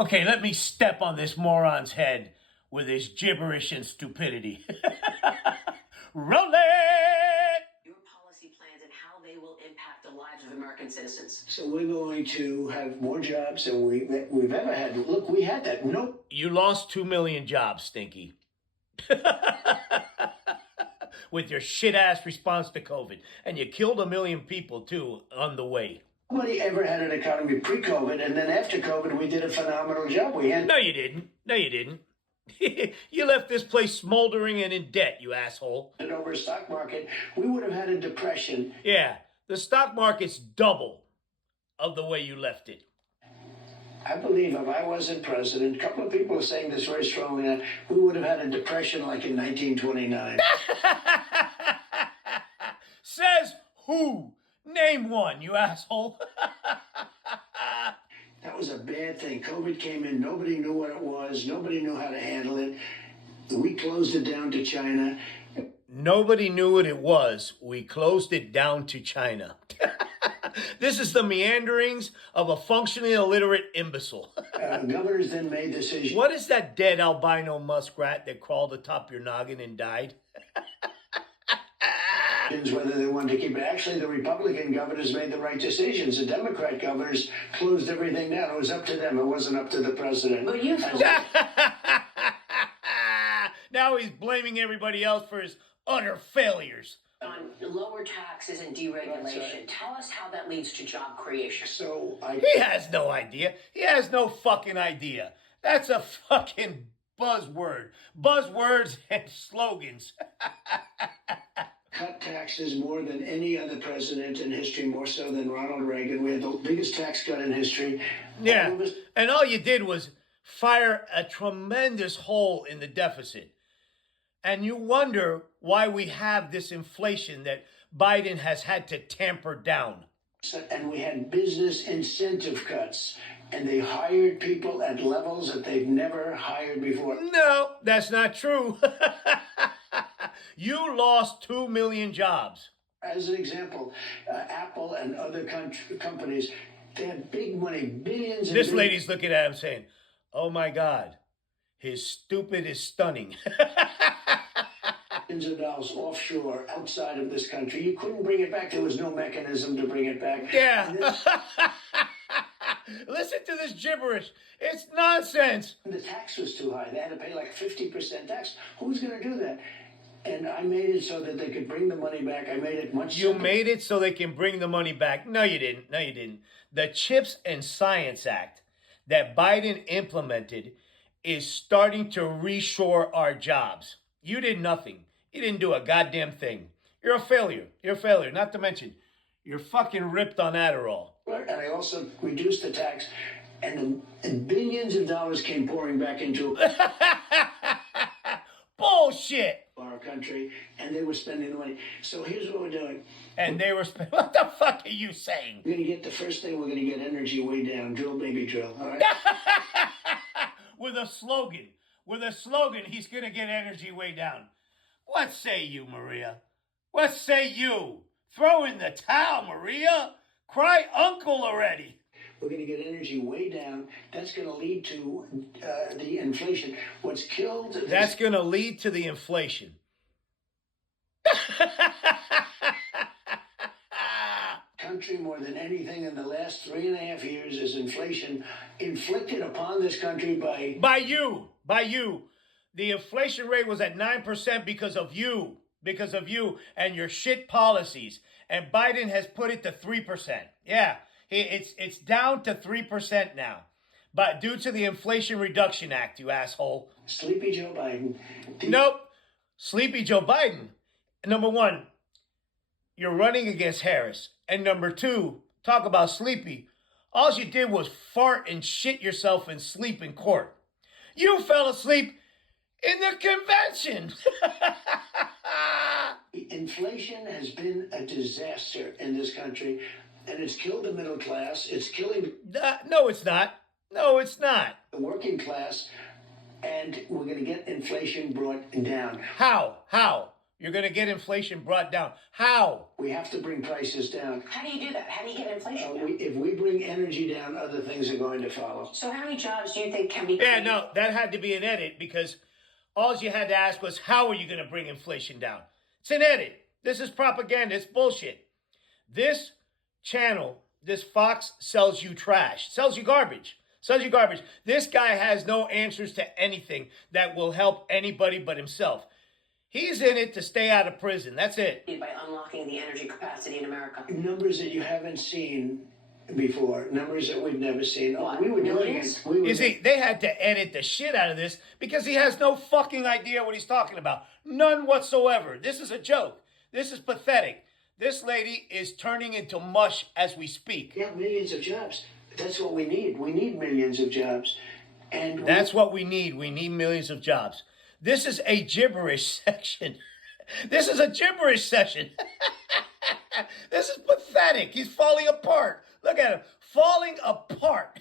Okay, let me step on this moron's head with his gibberish and stupidity. Roll it! Your policy plans and how they will impact the lives of American citizens. So we're going to have more jobs than we've ever had. Look, we had that. No. You lost 2 million jobs, Stinky. With your shit-ass response to COVID. And you killed 1 million people, too, on the way. Nobody ever had an economy pre-COVID, and then after COVID, we did a phenomenal job. We had... No, you didn't. No, you didn't. You left this place smoldering and in debt, you asshole. And over a stock market, we would have had a depression. Yeah, the stock market's double of the way you left it. I believe if I wasn't president, a couple of people are saying this very strongly, that we would have had a depression like in 1929. Says who? Name one, you asshole. That was a bad thing. COVID came in. Nobody knew what it was. Nobody knew how to handle it. We closed it down to China. Nobody knew what it was. We closed it down to China. This is the meanderings of a functionally illiterate imbecile. Governors then made decisions. What is that dead albino muskrat that crawled atop your noggin and died? Whether they wanted to keep it. Actually, the Republican governors made the right decisions. The Democrat governors closed everything down. It was up to them. It wasn't up to the president. But you Now he's blaming everybody else for his utter failures. on lower taxes and deregulation. Right. Tell us how that leads to job creation. He has no idea. He has no fucking idea. That's a fucking buzzword. Buzzwords and slogans. Cut taxes more than any other president in history, more so than Ronald Reagan. We had the biggest tax cut in history. Yeah, and all you did was fire a tremendous hole in the deficit. And you wonder why we have this inflation that Biden has had to tamper down. And we had business incentive cuts, and they hired people at levels that they've never hired before. No, that's not true. You lost 2 million jobs. As an example, Apple and other companies, they had big money, billions and This lady's looking at him saying, oh my God, his stupid is stunning. billions of dollars offshore outside of this country. You couldn't bring it back. There was no mechanism to bring it back. Yeah. Listen to this gibberish. It's nonsense. The tax was too high. They had to pay like 50% tax. Who's going to do that? And I made it so that they could bring the money back. I made it much You simpler. made it so they can bring the money back. No, you didn't. No, you didn't. The CHIPS and Science Act that Biden implemented is starting to reshore our jobs. You did nothing. You didn't do a goddamn thing. You're a failure. You're a failure. Not to mention, you're fucking ripped on Adderall. And I also reduced the tax, and billions of dollars came pouring back into Bullshit. our country, and they were spending the money. So here's what we're doing. And they were what the fuck are you saying? We're going to get the first thing, we're going to get energy way down. Drill, baby, drill. All right? With a slogan. With a slogan, he's going to get energy way down. What say you, Maria? What say you? Throw in the towel, Maria. Cry uncle already. We're going to get energy way down. That's going to lead to the inflation. What's killed... That's going to lead to the inflation. Country more than anything in the last 3.5 years is inflation inflicted upon this country by... By you. The inflation rate was at 9% because of you. Because of you and your shit policies. And Biden has put it to 3%. Yeah, it's down to 3% now. But due to the Inflation Reduction Act, you asshole. Sleepy Joe Biden. Nope. Sleepy Joe Biden. Number one, you're running against Harris. And number two, talk about sleepy. All you did was fart and shit yourself and sleep in court. You fell asleep in the convention. Inflation has been a disaster in this country, and it's killed the middle class. It's killing No, it's not. No, it's not. the working class, and we're going to get inflation brought down. How? You're going to get inflation brought down. How? We have to bring prices down. How do you do that? How do you get inflation down? If we bring energy down, other things are going to follow. So how many jobs do you think can be Yeah, created? no, that had to be an edit because all you had to ask was, how are you going to bring inflation down? It's an edit. This is propaganda. It's bullshit. This channel, this Fox sells you trash, sells you garbage. Sells you garbage. This guy has no answers to anything that will help anybody but himself. He's in it to stay out of prison. That's it. By unlocking the energy capacity in America. Numbers that you haven't seen before, numbers that we've never seen. What, We were doing millions? it. You see, they had to edit the shit out of this because he has no fucking idea what he's talking about. None whatsoever. This is a joke. This is pathetic. This lady is turning into mush as we speak. Yeah, millions of jobs. That's what we need. We need millions of jobs. And That's what we need. We need millions of jobs. This is a gibberish section. This is a gibberish session. This is pathetic. He's falling apart. Look at him. Falling apart.